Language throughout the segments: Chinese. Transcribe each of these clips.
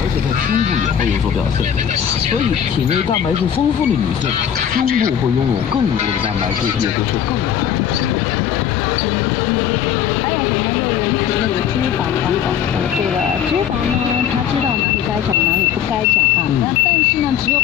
而且在胸部也会有所表现，所以体内蛋白质丰富的女性，胸部会拥有更多的蛋白质，也就是更还有什么就是人体那个脂肪这个脂肪呢，它知道哪里该长，哪里不该长啊。但是呢，只有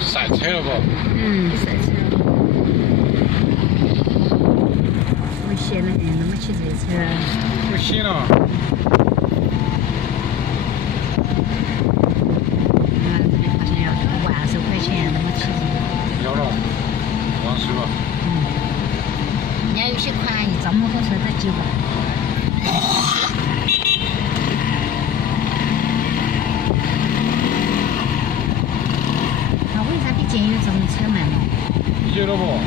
赛车了不？赛车。危险了，那么骑这车。不行了。这边好像要10000块钱，那么骑这。要了，忘记了。人家有些款一张摩托车才几万。监狱这种车卖吗？有了不？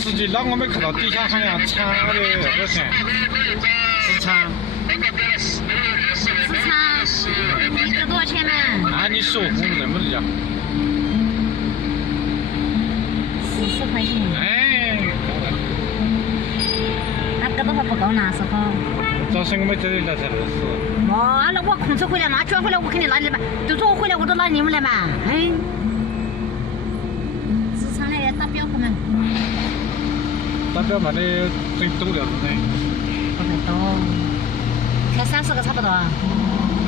实际那我们看到底下好像厂的多少钱？市场。市场一个多少钱嘛？按你说我们能不能讲？40块钱。哎，那这个还不够拿是哈？早上我们这里来才60。哇，那我空车回来嘛，转回来我肯定拉你们，就说我回来我都拉你们来嘛，哎。市场那打表可能。打表卖的最多了是噻。不太多，才30个差不多。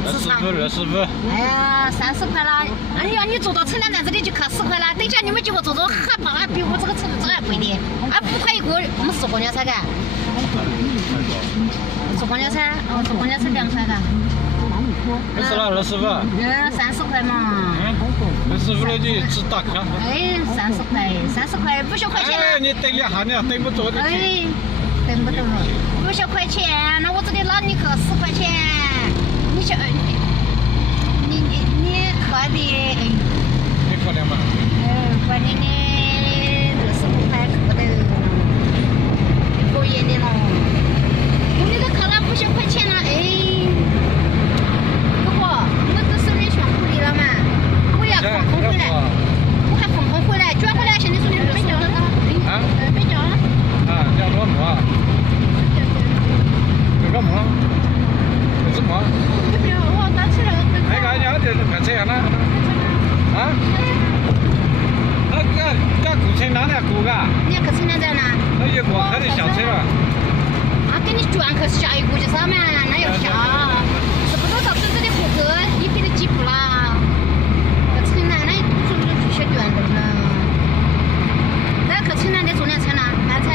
65。哎呀，30块啦！哎呀，你坐到城南站这里就看10块啦。等下你们几个坐还怕比我这个车子还贵点，啊5块一个，我们坐公交车的。坐公交车，坐公交车2块的。25。30块嘛。 25了就吃大客。哎，30块，50块钱。哎，你等2下，你要等不着的。哎，等不到，50块钱，那我这里拿你去10块钱，你想，你快点。你可怜嘛？快点的，25块去不得，可以的咯。我给他看了50块钱了，哎，不过我这手里全苦力了嘛，我要放空回来，我还放空回来，转回来，现在手里没交了的。啊？没交了。啊，交多少啊？这个么？这是么？没有，我拿起来了。哎，俺家这快这样了。啊？那过城哪里过噶？你要去城南站呢？那一过还得下车了。啊，给你转去下一个就是嘛，那要下，是不多少这里过去100多几步啦。去城南那总就去小转的了。那去城南得坐辆车呢？哪车？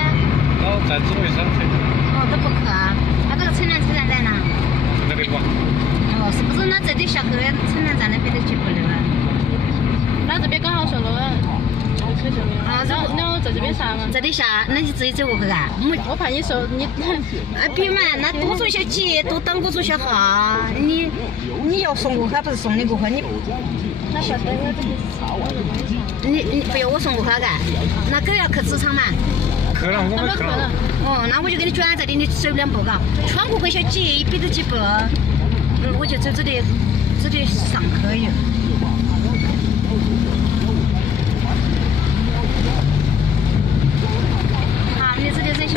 哦，在智慧山车。哦，都不去啊，那这个城南车站在哪？那里过。哦，是不是那这里下去城南站那边的几步的嘛？那这边刚好上路了。啊，然后在这边下嘛。这里下，那你自己走过去啊？我怕你说你。别嘛，那多走些几，多等我走些哈。你要送过去，不是送你过去，那晓得我这里。你不要我送过去干？那狗要去职场嘛？去了，我们去了。哦，那我就给你转这里，你走2步嘎，穿过去小几100多几步，我就走这里上去有。你这里人小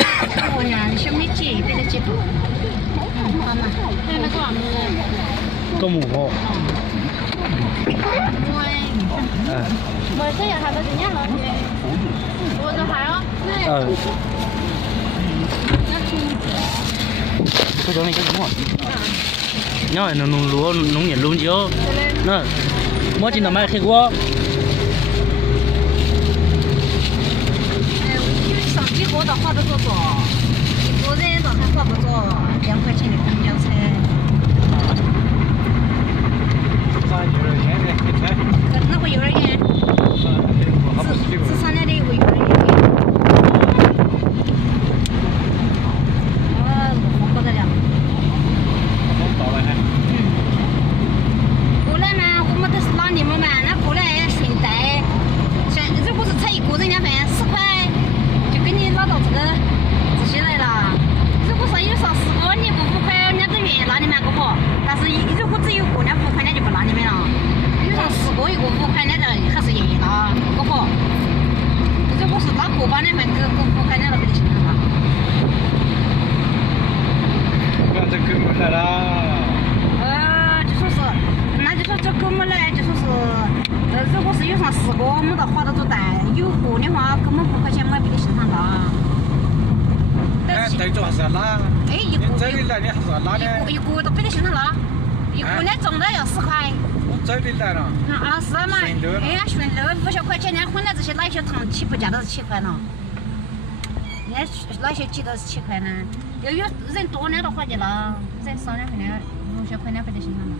我呀，小米几100多几步，好嘛。还有那个啥么多木火。没这样还到今年了。我这还要。这叫那个什么？你要弄点龙椒，那我今天买黑锅。上几个倒花多少做，一个人倒还花不着2块钱的公交车。上幼儿园的开车。那个幼儿园？自上来的一个幼儿园。路不得了。到了还。过来嘛，我们都是老年们嘛，那过来顺带，如果是才一个人2份10块。给你拿到这个这些来了。如果说有上4个，你不5块，人家都愿意拉你们个货。但是如果只有1个，人家5块，人家就不拉你们了。有上4个，一个5块，人家还是愿意拉个货。如果是拉个把2份，给5块，人家都不得心疼了。看这狗没来了。就说是，那就说这狗没来，就说是，如果是有上4个，没得花到这带，有个的话，给我们5块钱，我也不得心疼了。哎，对着还是要拉。哎，一个这里来的还是要拉的。一个都不得心疼了，一个呢重的要10块。我这里来了。啊，是嘛？哎呀，顺路50块钱，那混了这些奶小糖起步价都是7块了。那哪些鸡都是7块呢？要有人多呢都划计了，人少2块呢，50块2块就行了嘛。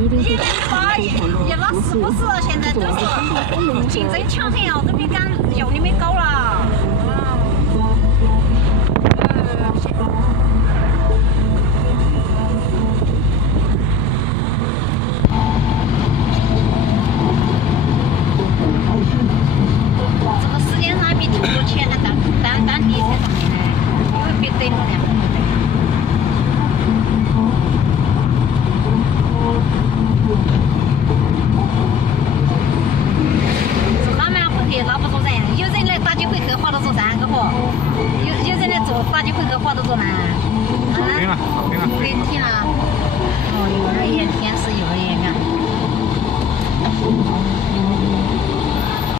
一把一老是不是现在都是竞争强很啊，都比敢要你们高了。这个时间上还比投入钱还当地才上面呢，因为别得了两个得。是他们回去拉不住人，有人来打几回去划得住3个河，有人来做打几回去划得住呢。对了，对了。对天啊！哦，幼儿园天是幼儿园啊。